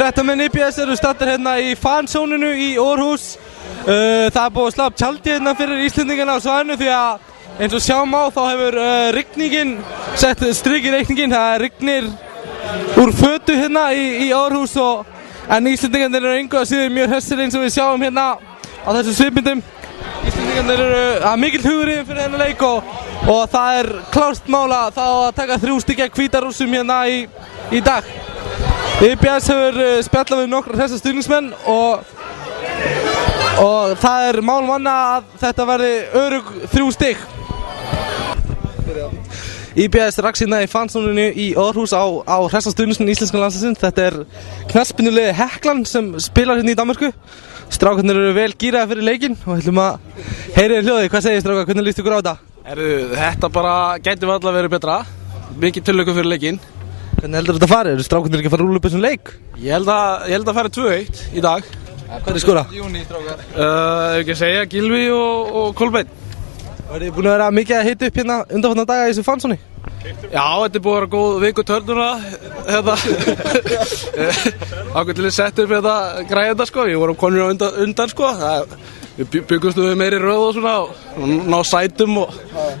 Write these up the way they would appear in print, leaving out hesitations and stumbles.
Fréttamenn IBS eru staddir hérna í fansóninu í Aarhus. Það búið að slá upp tjaldi hérna fyrir Íslendingana á svæðinu því að eins og sjáum á þá hefur rigningin sett strik í reikningin. Það rignir úr fötu hérna í Aarhus en Íslendingarnir eru engu að síður mjög hressir eins og við sjáum hérna á þessum svipmyndum. Íslendingarnir eru mikill hugurinn fyrir þennan leik og það er klárt mála þá að taka 3 stig gegn Hvíta-Rússum hérna í dag. IBS hefur spjallað við nokkra hressa stuðningsmenn og það er mál manna að þetta verði örugg 3 stig. IBS raks hérna í fansóninu í Aarhus á hressa stuðningsmenn íslenska landsliðsins. Þetta er knattspyrnuliðið Heklan sem spilar hérna í Danmörku. Strákarnir eru vel gíraðir fyrir leikinn og ætlum að heyra hljóðið. Hvað segir strákar? Hvernig líst ykkur á þetta? Þetta bara gæti varla verið betra. Mikið tillöku fyrir leikinn. Hvernig heldur þetta að fara? Eru strákarnir ekki að fara að rúlla upp þessum leik? Ég held að fara 2-1 í dag. Hvað er skora? Júní, strákar. Ef ekki að segja Gylfi og Kolbeinn. Var þið búin að vera mikið að hita upp hérna undanfarna daga í þessu fansóni? Já, þetta er búið að vera góð viku törnuna. Ákveð til að setja upp þetta græða sko. Við vorum konur á undan sko. Við byggumst við meiri röð og svona og ná sætum og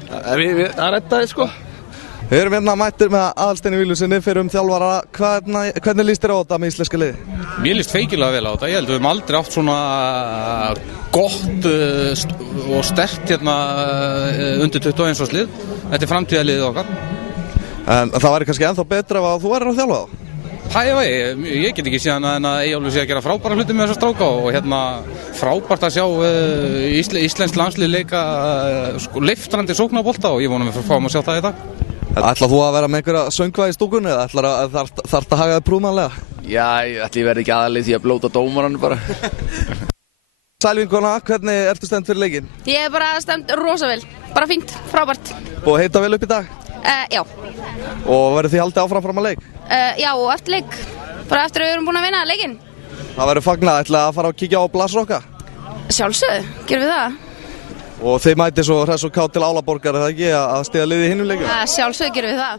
það reddaði sko. Við erum hérna mættir með Aðalsteini Víglundssyni fyrir þjálfara. Hvernig líst þér á þetta með íslenska liði? Mér líst feikilega vel á þetta. Ég held að við höfum aldrei átt svona gott og sterkt hérna undir 21 árs lið. Þetta er framtíðarliðið okkar. En það væri kannski ennþá betra ef þú værir að þjálfa þá? Ég get ekki síðan að Eyjólfur sé að gera frábæra hluti með þessa stráka og hérna frábært að sjá íslenskt landslið leika leiftrandi sóknarbolta og ég vona við fáum að sjá það í dag. Ætlar þú að vera með einhverja söngva í stúkunni eða þarftu að haga þig prúðmannlega? Já, ætli ég verði ekki aðalið því að blóta dómarann bara. Sælvinkona, hvernig ertu stend fyrir leikinn? Ég er bara stend rosa vel, bara fínt, frábært. Búið að heita vel upp í dag? Já. Og verður þið haldið áfram fram að leik? Já, og eftir leik, bara eftir að við erum búin að vinna leikinn. Það verður fagnað, ætlaði að fara að kíkja á Blasrocka? Sjálfsögðu, gerum við það. Og þið mætið svo hress og kátt til Álaborgar, er það ekki, að stiga liðið í hinum leikjum? Sjálfsögðu gerum við það.